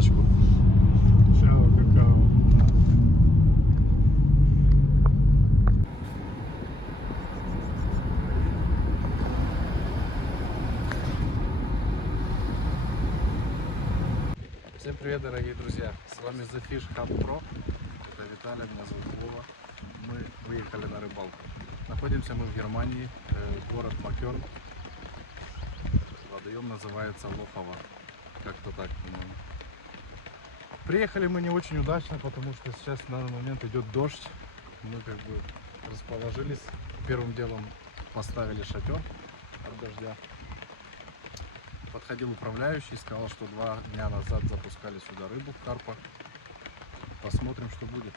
пачку. Чао, какао. Всем привет, дорогие друзья! С вами The Fish Hub Pro. Это Виталий, меня зовут Вова. Мы выехали на рыбалку. Находимся мы в Германии, город Макерн. Водоем называется Лохова. Как-то так, по-моему. Приехали мы не очень удачно, потому что сейчас в данный момент идет дождь. Мы как бы расположились. Первым делом поставили шатер от дождя. Подходил управляющий, сказал, что 2 дня назад запускали сюда рыбу, карпа. Посмотрим, что будет.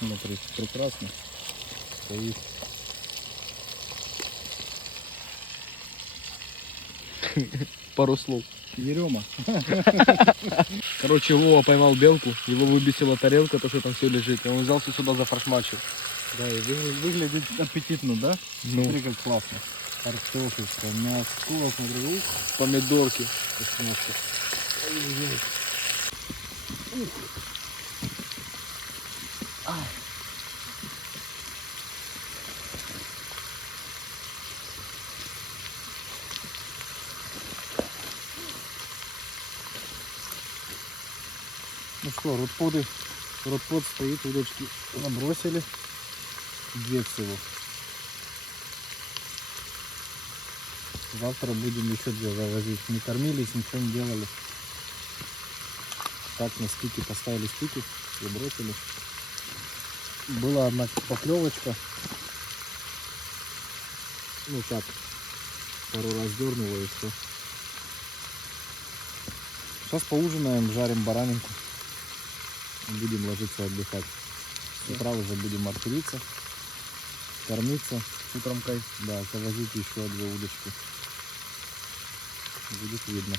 Смотри, прекрасно стоит. Пару слов. Ерема. Короче, Вова поймал белку, его выбесила тарелка, то, что там все лежит. И он взялся сюда зафаршмачил. Да, и выглядит аппетитно, да? Ну, Смотри, как классно. Картофелька, мясо, смотри, ух, помидорки. вкусно. Ну что, ротпод стоит, удочки набросили. 2 всего. Завтра будем еще 2 завозить. Не кормились, ничего не делали. Так на стыке поставили стыки, забросили. Была одна поклевочка. Ну так, пару раз дернула и все. Сейчас поужинаем, жарим баранинку. Будем ложиться отдыхать. С утра уже будем маркериться, кормиться. Утром кайф. Да, завозить еще 2 удочки. Будет видно.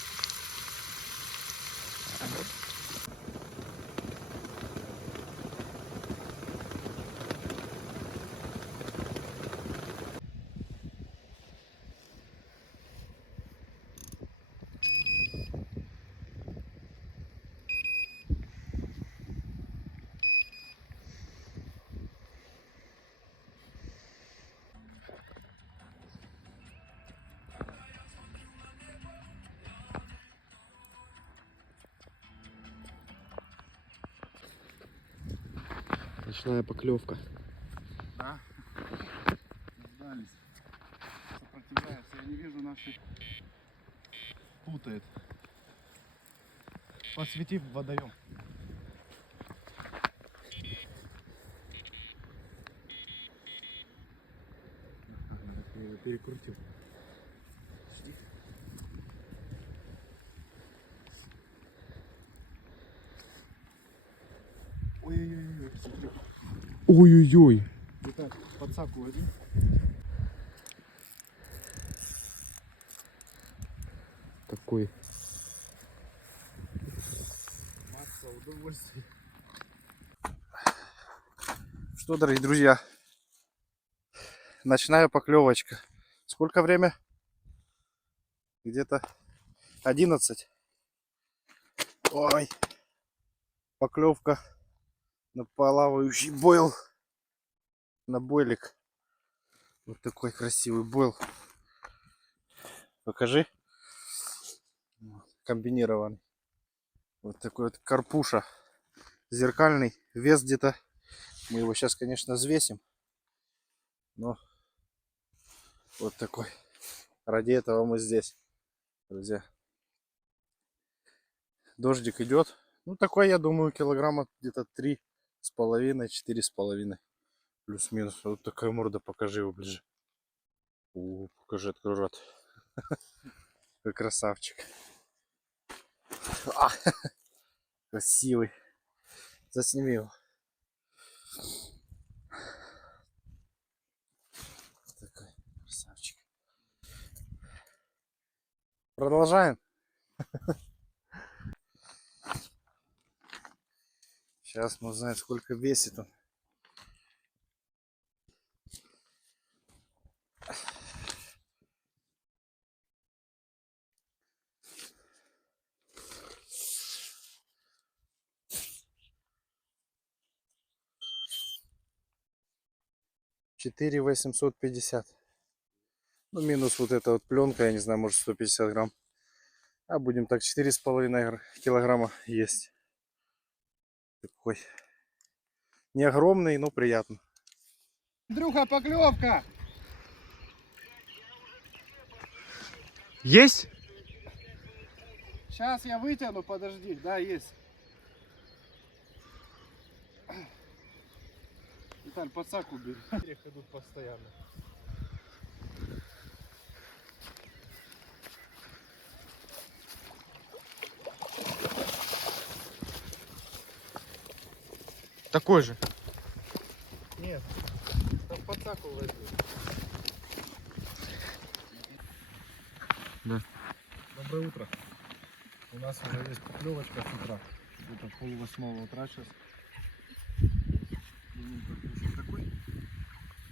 Ночная поклевка. Да. Сдались. Сопротивляются. Я не вижу наших. Путает. Посвети в водоем. Я его перекрутил. Ой-ой-ой, смотри. Ой-ой-ой. Итак, подсаку один. Такой. Масса удовольствия. Что, дорогие друзья, ночная поклевочка. Сколько время? Где-то 11. Ой, поклевка на плавающий бойл, на бойлик. Вот такой красивый бойл. Покажи. Комбинированный. Вот такой вот карпуша. Зеркальный. Вес где-то. Мы его сейчас, конечно, взвесим. Но вот такой. Ради этого мы здесь, друзья. Дождик идет. Ну, такой, я думаю, килограмма где-то 3,5-4,5. Плюс-минус. Вот такая морда. Покажи его ближе. Покажи, открой рот. Какой красавчик. Красивый. Засними его. Такой красавчик. Продолжаем. Сейчас мы узнаем, сколько весит он. Четыре 850. Ну, минус вот эта вот пленка, я не знаю, может 150 грамм. А будем так 4,5 килограмма есть. Такой. Не огромный, но приятно. Андрюха, поклевка! Есть? Сейчас я вытяну, подожди. Да, есть. Виталь, подсаку бери. Их идут постоянно. Такой же. Нет, там подсаку возьми. Да. Доброе утро. У нас уже есть поклевочка с утра. Где-то 7:30 утра сейчас. Такой.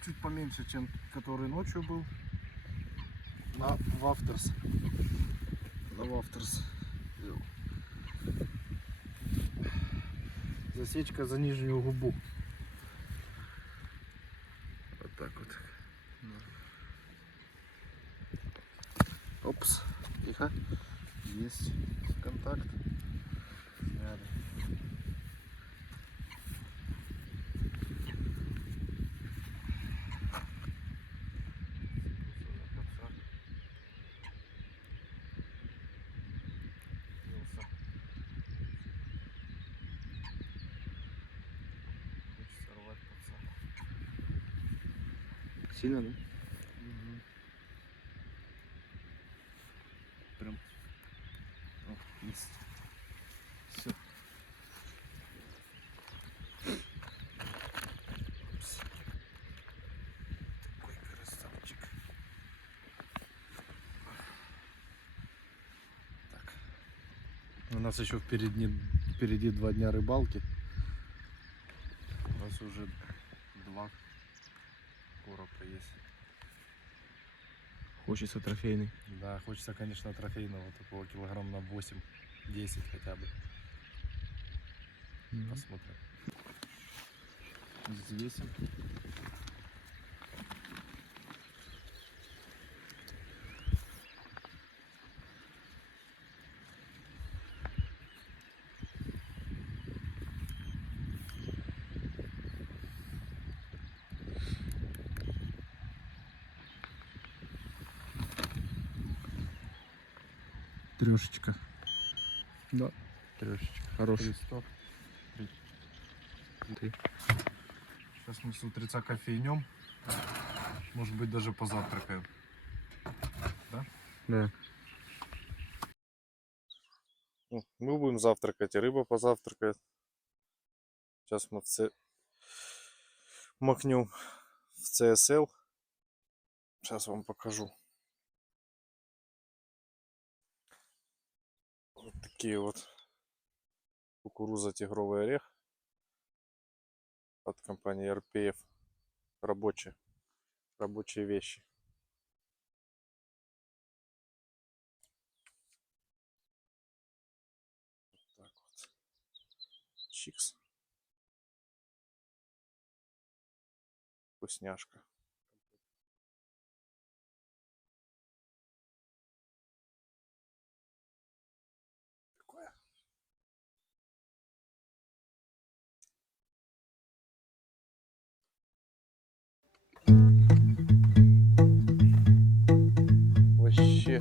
Чуть поменьше, чем который ночью был. На Вафтерс. На Вафтерс. Засечка за нижнюю губу. Вот так вот. Опс. Тихо. Есть контакт. Сняли. Сильно, да? Прям. О, есть. Все. Какой красавчик. Так. У нас еще впереди 2 дня рыбалки. У нас уже 2 коропа есть. Хочется трофейный. Да, хочется, конечно, трофейного такого килограмм на 8-10 хотя бы. Посмотрим. Взвесим. Трешечка. Да. Трешечка. Хороший. 300. Ты. Сейчас мы с утреца кофейнем. Может быть, даже позавтракаем. Да? Да. Мы будем завтракать, и рыба позавтракает. Сейчас мы макнем в CSL. Сейчас вам покажу. Вот такие вот кукуруза тигровый орех от компании RPF. Рабочие вещи. Вот так вот. Чикс. Вкусняшка. Такое. Вообще.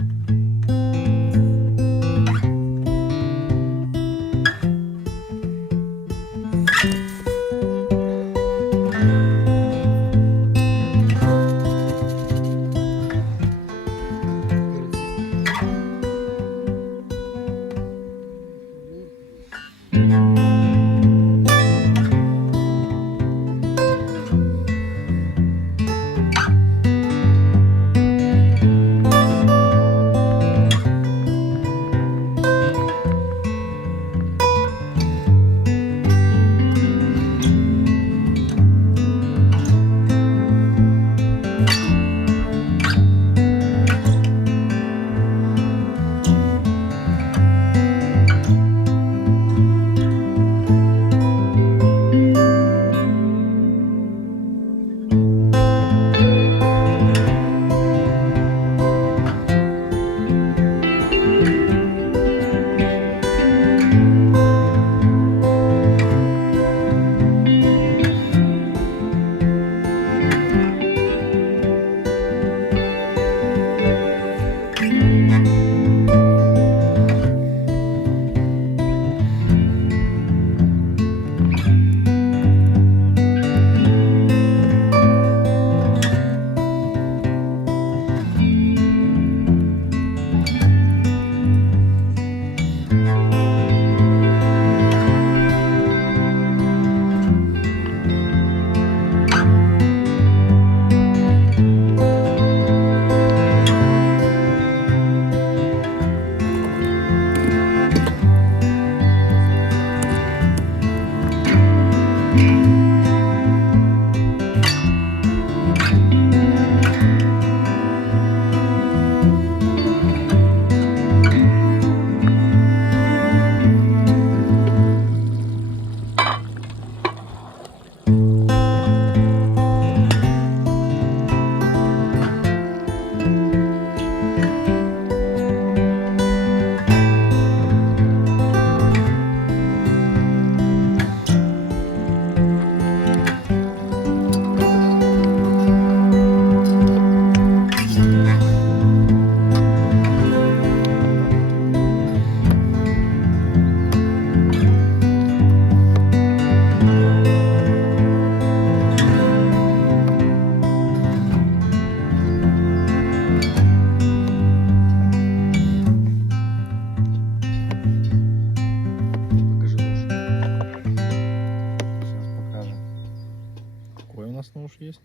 нож есть.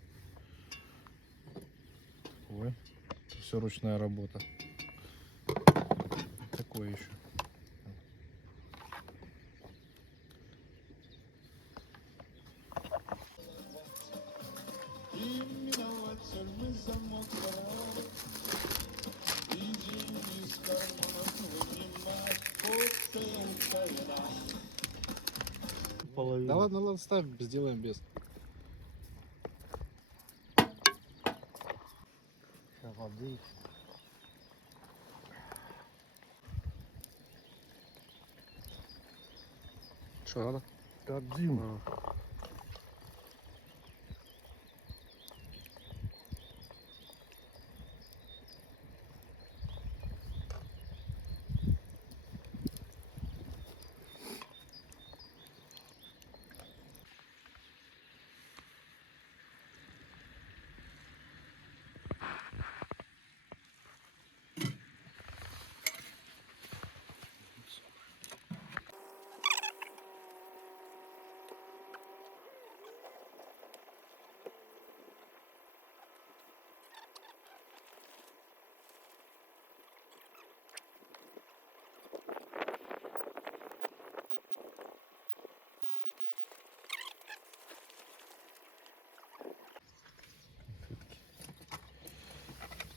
Ой, все ручная работа. Такое еще. Да ладно, ладно, ставь, сделаем без. Воды. Что надо? Один.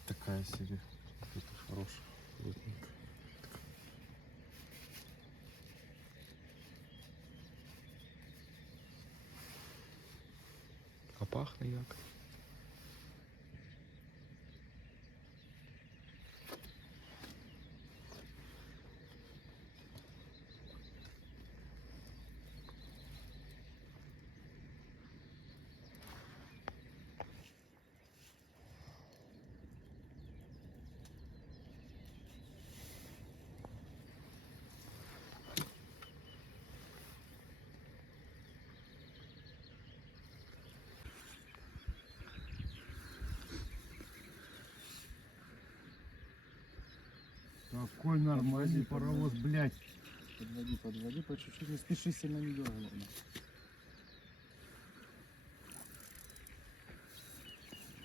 Такая себе. Это хорошая. Плотненькая. А пахне як? Какой нормальный паровоз, блядь. Подводи, по чуть-чуть, не спеши, сильно не дергай.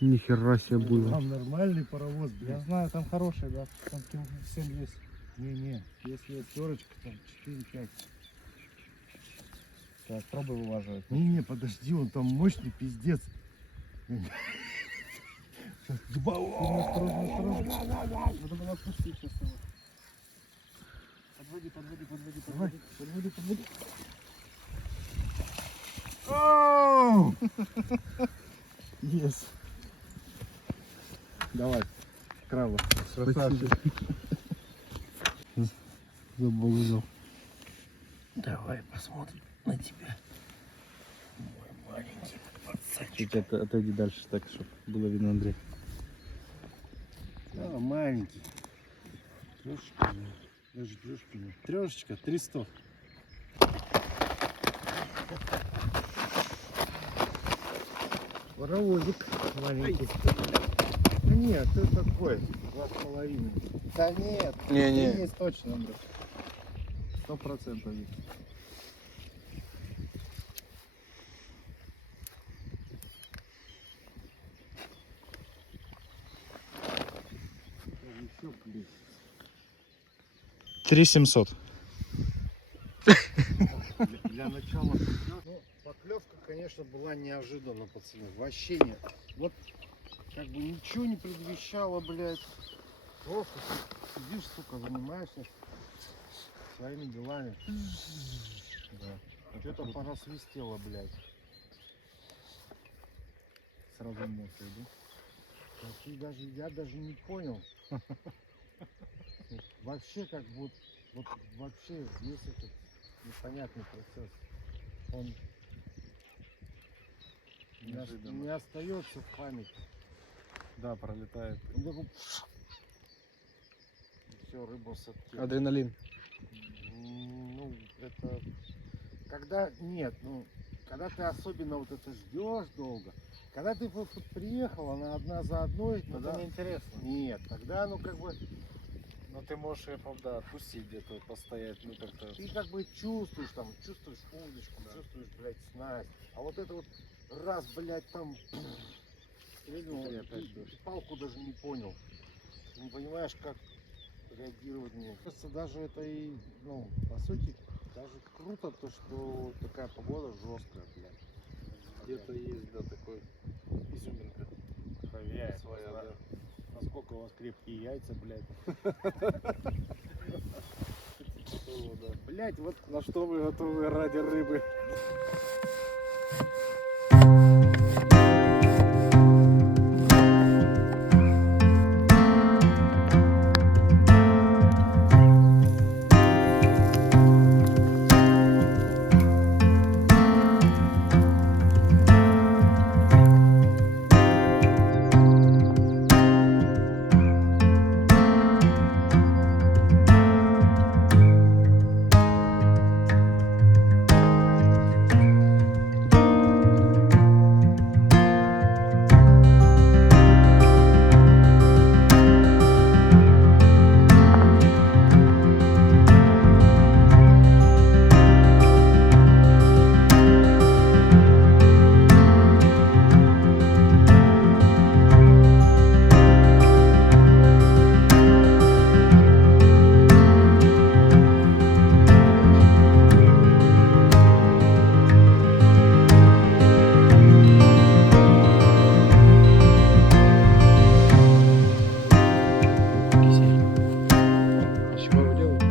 Нихера себе было. Там нормальный паровоз, Я блядь. знаю, там хороший, да, там кило 7 есть. Не-не, если есть терочка, там 4-5. Так, пробуй вываживать. Не-не, подожди, он там мощный пиздец. Надо было отпустить сейчас его. Подводи. Подводи. Оу! Yes. Давай, крава. Красавчик. Забыл. Давай посмотрим на тебя. Мой маленький пацанчик. Чуть отойди дальше, так, чтобы было видно Андрей. Да, маленький. Трешечка, даже трешки нет. Трешечка, 300. Паровозик маленький. Да нет, ты такой, 2,5. Да нет, Не-не. есть точно, Андрюх. 100% есть. Еще плюс. 3700. Для начала поклевка. Ну, поклевка, конечно, была неожиданно, пацаны. Вообще нет. Вот как бы ничего не предвещало, блядь. Просто сидишь, сука, занимаешься своими делами. Да. Что-то порасвистело, блядь. Сразу эмоции, да? Я даже не понял. Вообще как вот вообще весь этот непонятный процесс, он не остается в памяти. Да, пролетает. Все, рыба садки. Адреналин. Ну, это когда нет, ну, когда ты особенно вот это ждешь долго, когда ты вот приехал, она одна за одной, Ну, тогда это неинтересно. нет, тогда ну как бы Ну ты можешь ее, да, отпустить где-то, постоять, ну как-то. Ты как бы чувствуешь там, чувствуешь удочку, чувствуешь, блядь, снасть. А вот это вот раз, блядь, там стрельнул, И и опять ты дождь. палку даже не понял. Не понимаешь, как реагировать мне. Кажется, даже это и, ну, по сути, даже круто то, что такая погода жесткая, блядь. Где-то есть, да, такой изюминка. Проверяет, Своя, да. насколько у вас крепкие яйца, блядь. О, да. Блядь, вот На что вы готовы ради рыбы? Из чего его делают?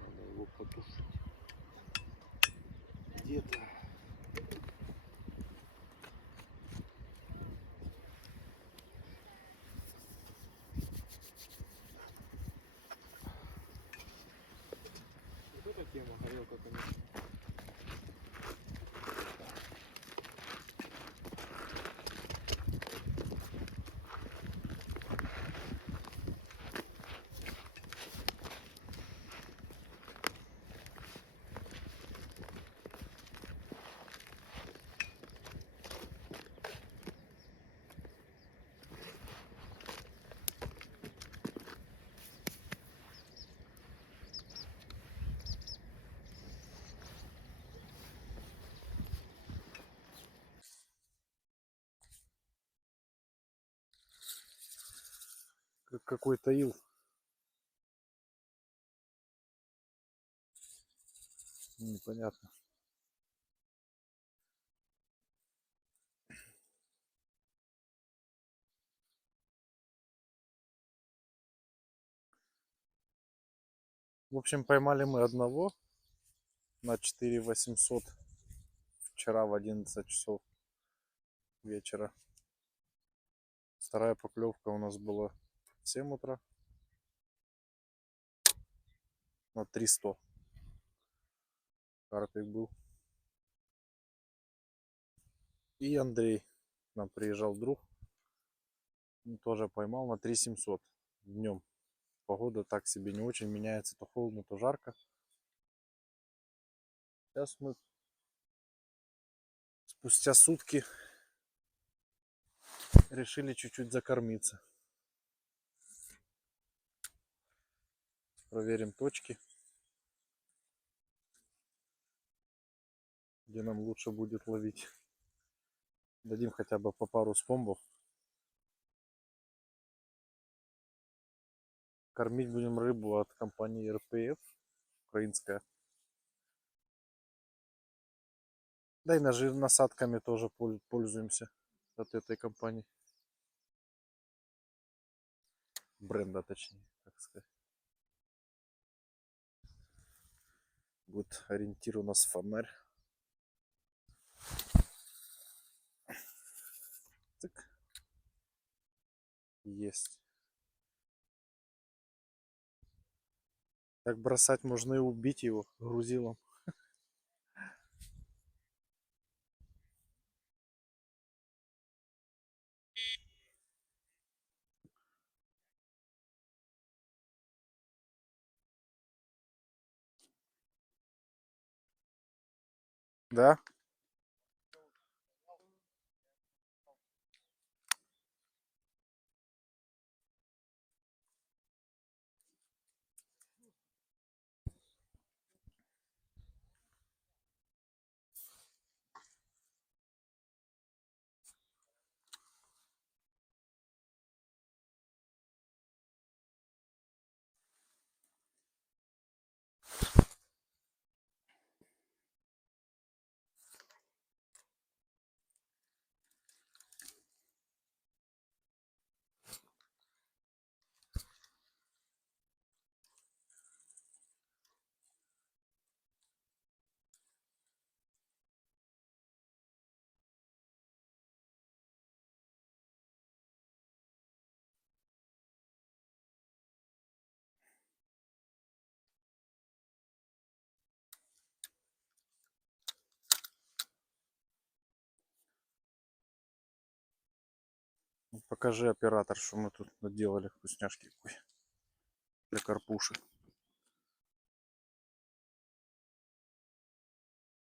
надо его потушить. Где-то. Вот эта тема, горелка, конечно. Как какой-то ил. Непонятно. В общем, поймали мы одного на 4800 вчера в 11 часов вечера. Вторая поклевка у нас была в 7 утра на 300. Карпик был. И Андрей, к нам приезжал друг, он тоже поймал на 3700 днем. Погода так себе не очень, меняется то холодно, то жарко. Сейчас мы спустя сутки решили чуть-чуть закормиться. Проверим точки, где нам лучше будет ловить. Дадим хотя бы по пару спомбов. Кормить будем рыбу от компании РПФ, украинская. Да и насадками тоже пользуемся от этой компании. Бренда, точнее, так сказать. Будет ориентир у нас фонарь. Так. Есть. Так бросать можно и убить его грузилом. Да? Покажи, оператор, что мы тут наделали вкусняшки для карпуши.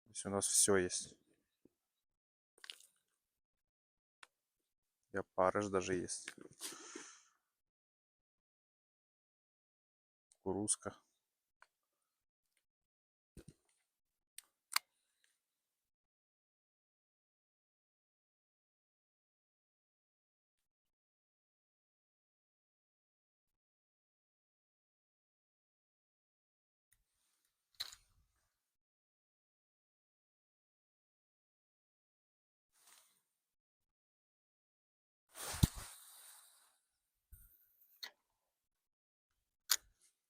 Здесь у нас все есть. И опарыш даже есть. Кукурузка.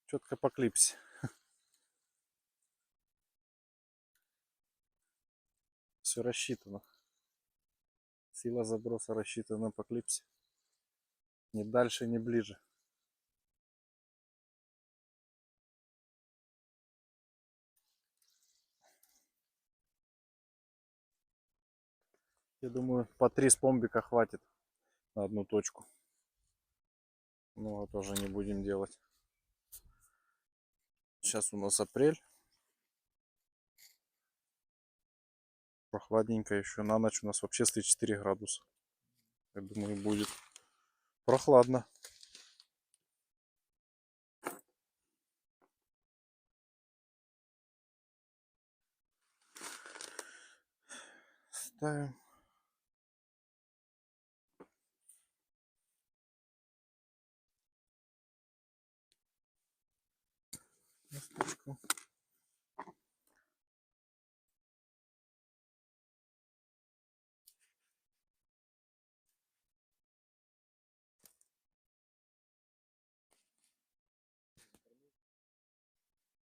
Четко по клипсе. Все рассчитано. Сила заброса рассчитана по клипсе. Ни дальше, ни ближе. Я думаю, по 3 спомбика хватит на одну точку. Ну, а тоже не будем делать. Сейчас у нас апрель. Прохладненько еще. На ночь у нас вообще стоит 4 градуса. Я думаю, будет прохладно. Ставим. Ласточку.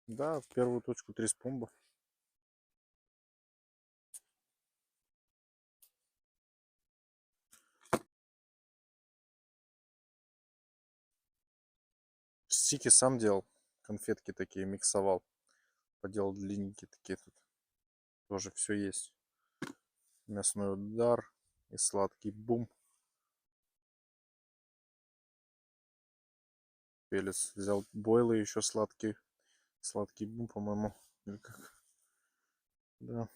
Да, в первую точку 3 спомба. Стики сам делал. Конфетки такие миксовал. Поделал длинненькие такие тут. Тоже все есть. Мясной удар и сладкий бум. Пелец. Взял бойлы еще сладкий. Сладкий бум, по-моему. Или как? Да.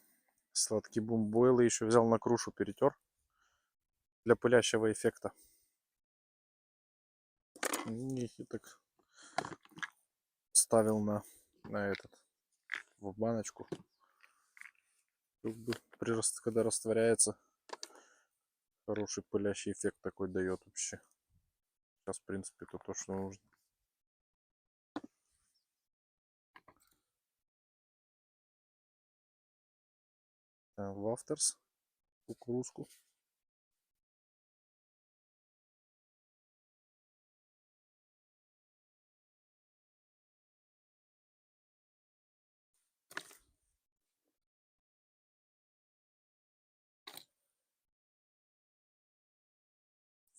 Сладкий бум бойлы еще взял, на крушу перетер. Для пылящего эффекта. И так ставил на этот, в баночку. Когда растворяется, хороший пылящий эффект такой дает вообще. Сейчас, в принципе, это то, что нужно. Вафтерс, кукурузку.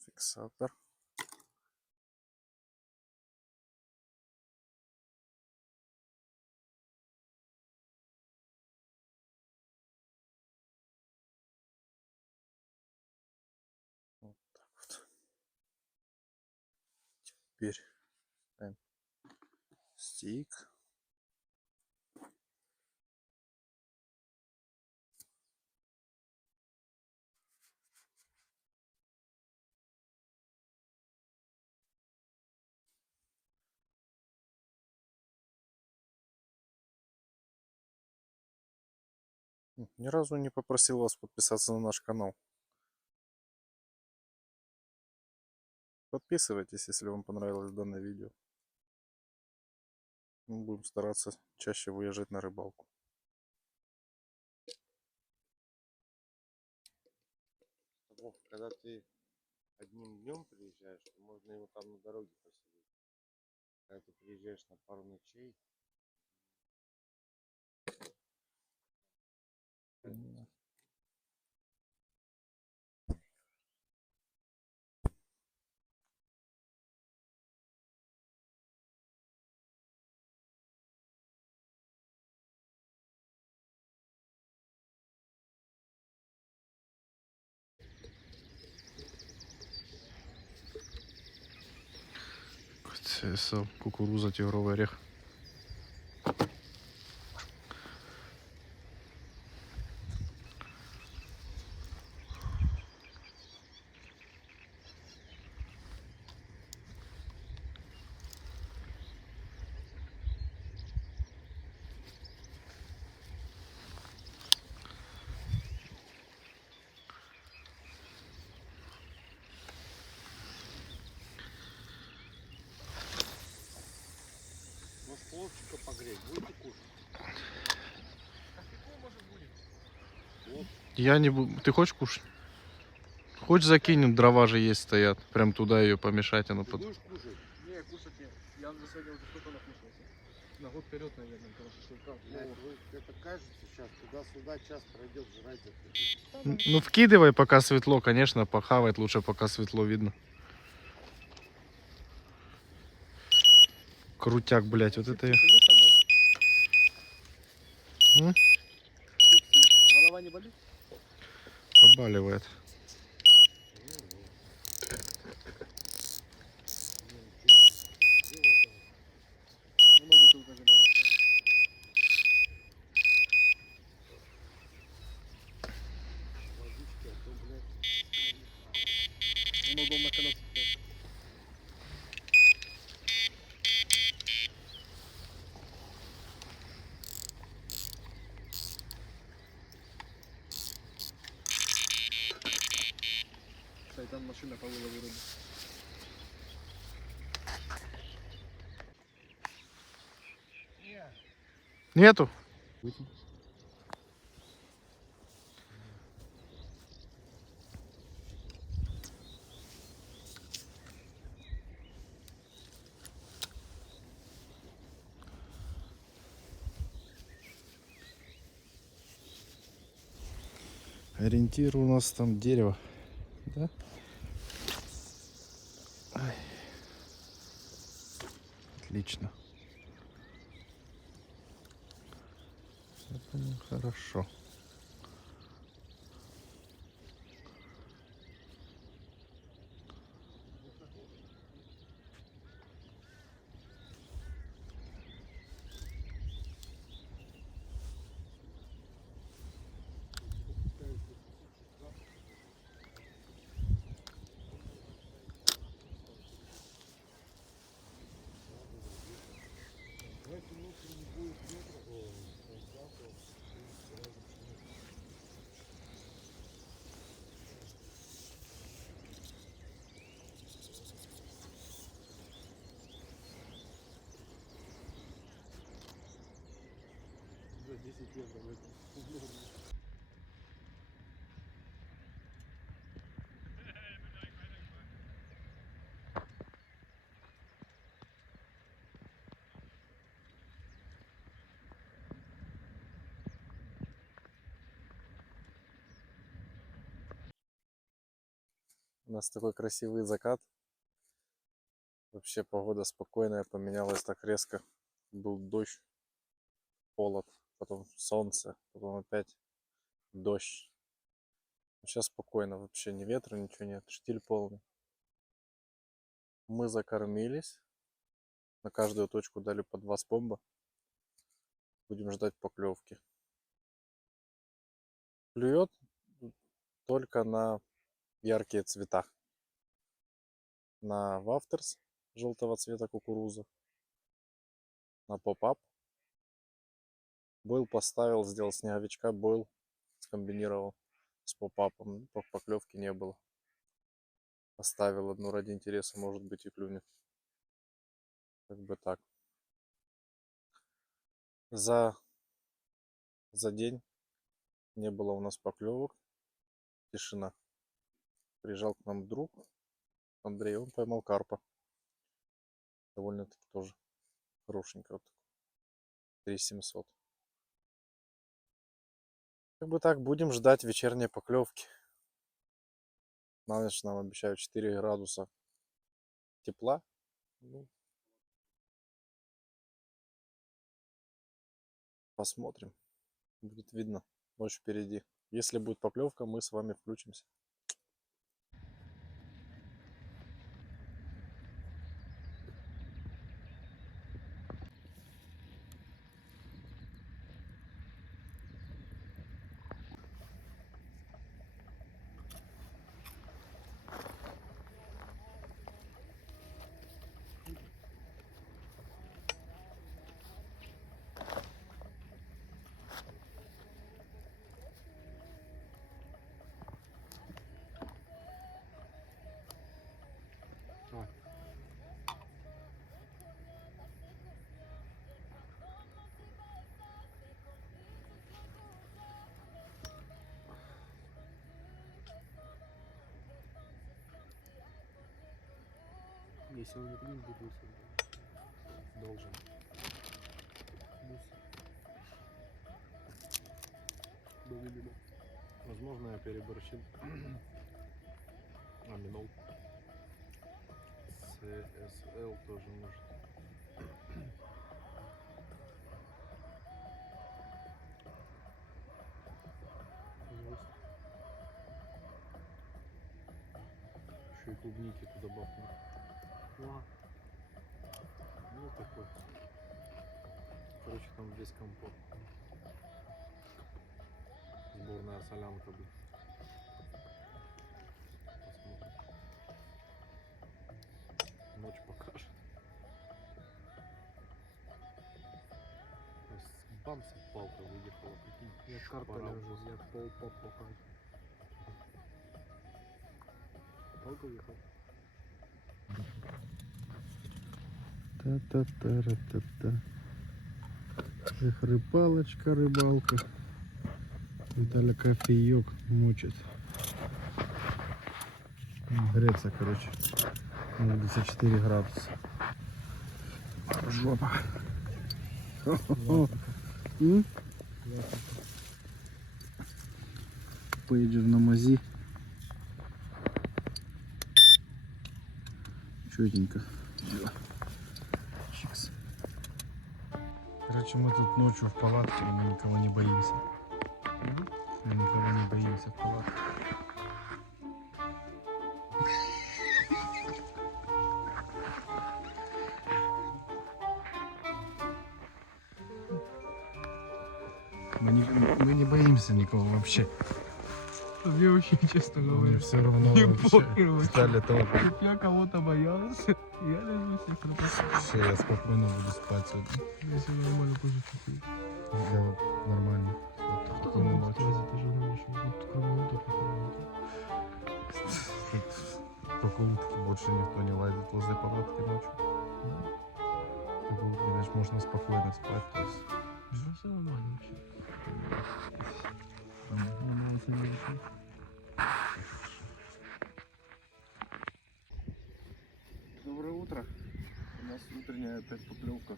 Фиксатор. теперь стик. Ни разу не попросил вас подписаться на наш канал. Подписывайтесь, если вам понравилось данное видео. Мы будем стараться чаще выезжать на рыбалку. Вов, когда ты одним днем приезжаешь, то можно его там на дороге поселить. Когда ты приезжаешь на пару ночей, ЦСЛ, кукуруза, тигровый орех. может пловчика погреть, будете кушать? Я не буду. Ты хочешь кушать? Хочешь закинем, дрова же есть стоят. Прям туда ее помешать, она Ты под... будешь кушать? Не, кушать нет. Я за сегодня уже столько накушался. На год вперед, наверное, потому что шашлыка. Блядь, это кажется сейчас, туда-сюда час пройдет, жрать захотите. Ну вкидывай, пока светло, конечно, похавать лучше, пока светло видно. Крутяк, блять, вот это я. Есть там, да? М? Голова не болит? Побаливает. Ну, бутылка зеленая. Водички, а то, блядь, Ну, дом на колесах стоит. Кстати, там машина по вылову рыбы. Нету? Ориентир у нас там дерево. Да? Ай. Отлично. Это хорошо. За 10 евро в этом. У нас такой красивый закат. Вообще погода спокойная, поменялась так резко. Был дождь, холод, потом солнце, потом опять дождь. Сейчас спокойно, вообще ни ветра, ничего нет, штиль полный. Мы закормились. На каждую точку дали по 2 спомба. Будем ждать поклевки. Клюет только на яркие цвета. На вафтерс желтого цвета кукуруза. На поп-ап. Бойл поставил, сделал снеговичка, бойл скомбинировал с поп-апом. Поклевки не было. Оставил одну ради интереса, может быть и клюнет. Как бы так. За день не было у нас поклевок. Тишина. Приезжал к нам друг Андрей, он поймал карпа. Довольно-таки тоже хорошенько. Вот 3700. Как бы так, будем ждать вечерней поклевки. На ночь нам обещают 4 градуса тепла. Ну, посмотрим. Будет видно. Ночь впереди. Если будет поклевка, мы с вами включимся. Если он не клюнет, будет лысый. Должен. Возможно, я переборщил. Аминол. CSL тоже может. Еще и клубники туда бахнул. Ну такой. Короче, там весь компот. Сборная солянка, блин. Посмотрим. Ночь покажет. Бамс, палка выехала, прикинь. Я карта лежу, я пол попал. Палка уехал. Та-та-та-ра-та-та. Эх, рыбалочка, рыбалка. Виталя кофеек мучит. Греться, короче. 24 градуса. Жопа. Пейджер на мази. Чётенько. Чикс. Короче, мы тут ночью в палатке, и мы никого не боимся. Мы никого не боимся в палатке. Мы не боимся никого вообще. Мне вообще, честно Мне говоря, все равно мне вообще. похер вообще. Стали толпы. Чтоб я кого-то боялся, я лежу всех пропускаю. Все, я спокойно буду спать сегодня. Я себя нормально тоже чувствую. Я вот нормально. Вот спокойной ночи. Ты же говоришь, вот кроме уток никого нет. Тут только утки, больше никто не лазит возле палатки ночью. Только утки, значит, можно спокойно спать. То есть, Ну, все нормально вообще. там, Доброе утро. У нас утренняя опять поклевка.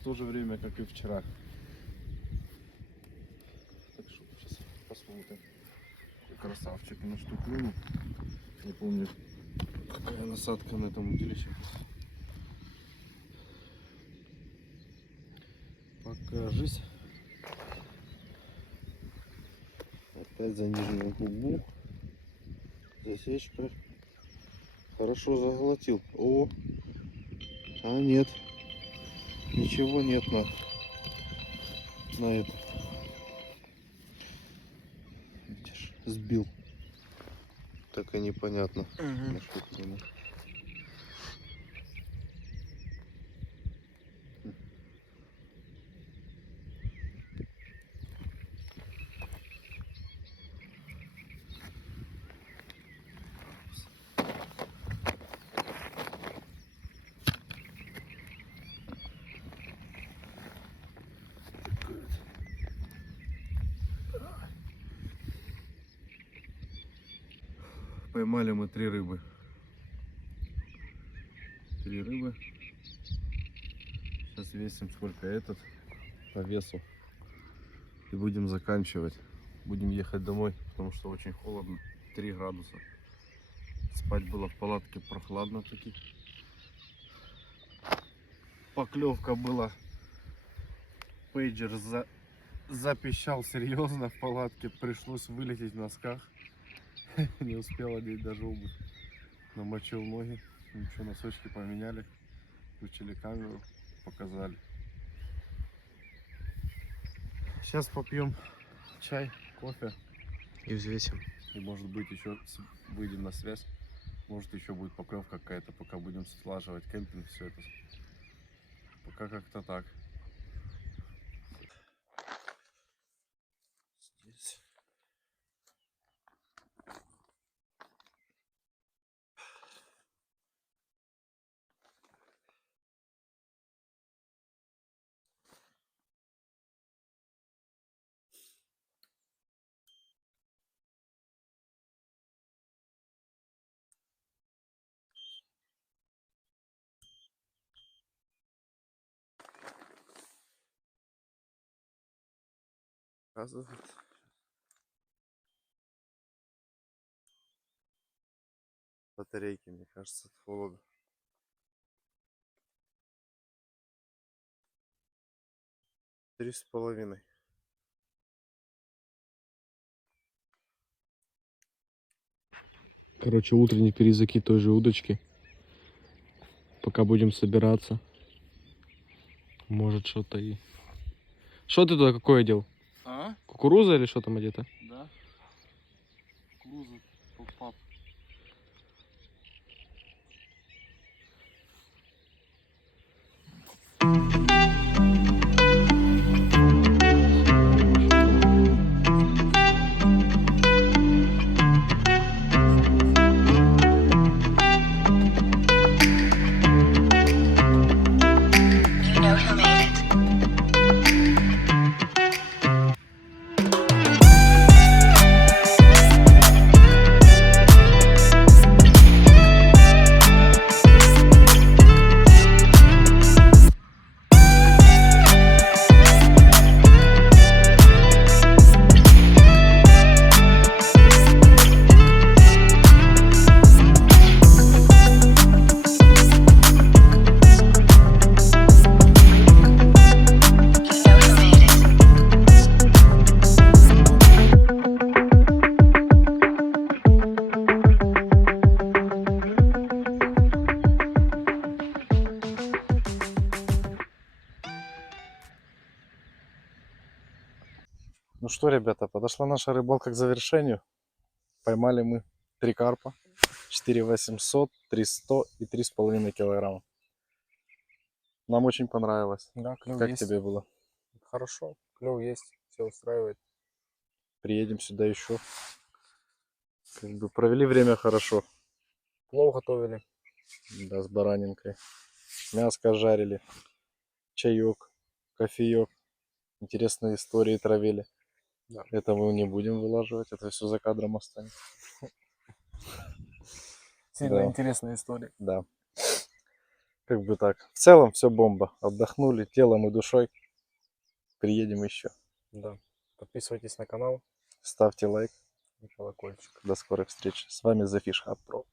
В то же время, как и вчера. Так что сейчас посмотрим. Какой красавчик на что клюнул. Не помню, какая насадка на этом удилище. Покажись. Опять за нижнюю губу. Засечка. Хорошо заглотил. О, а нет. Ничего нет на это. Видишь, сбил. Так и непонятно. На что это ему. Поймали мы 3 рыбы. 3 рыбы. Сейчас весим сколько этот по весу. И будем заканчивать. Будем ехать домой, потому что очень холодно. 3 градуса. Спать было в палатке прохладно таки. Поклевка была. Пейджер запищал серьезно в палатке. Пришлось вылететь в носках. Не успел одеть даже обувь. Намочил ноги. Ничего, носочки поменяли. Включили камеру. Показали. Сейчас попьем чай, кофе. И взвесим. И может быть еще выйдем на связь. Может еще будет поклевка какая-то, пока будем слаживать кемпинг, все это. Пока как-то так. Здесь. Оказывается. Батарейки, мне кажется, от холода. Три с половиной. Короче, утренний перезакид той же удочки. Пока будем собираться. Может что-то и... Что ты туда какое одел? А? Кукуруза или что там одето? Да. Кукуруза, попап. Ну что, ребята, подошла наша рыбалка к завершению. Поймали мы 3 карпа, 4 800, 300 и 3,5 килограмма. Нам очень понравилось. Да, клев Как есть. тебе было? Хорошо, клев есть, все устраивает. Приедем сюда еще. Как бы провели время хорошо. Плов готовили. Да, с баранинкой. Мяско жарили. Чаек, кофеек. Интересные истории травили. Да. Это мы не будем вылаживать, это все за кадром останется. Сильно Да. интересная история. Да. Как бы так. В целом все бомба. Отдохнули телом и душой. Приедем еще. Да. Подписывайтесь на канал. Ставьте лайк. И колокольчик. До скорых встреч. С вами The Fish Hut Pro.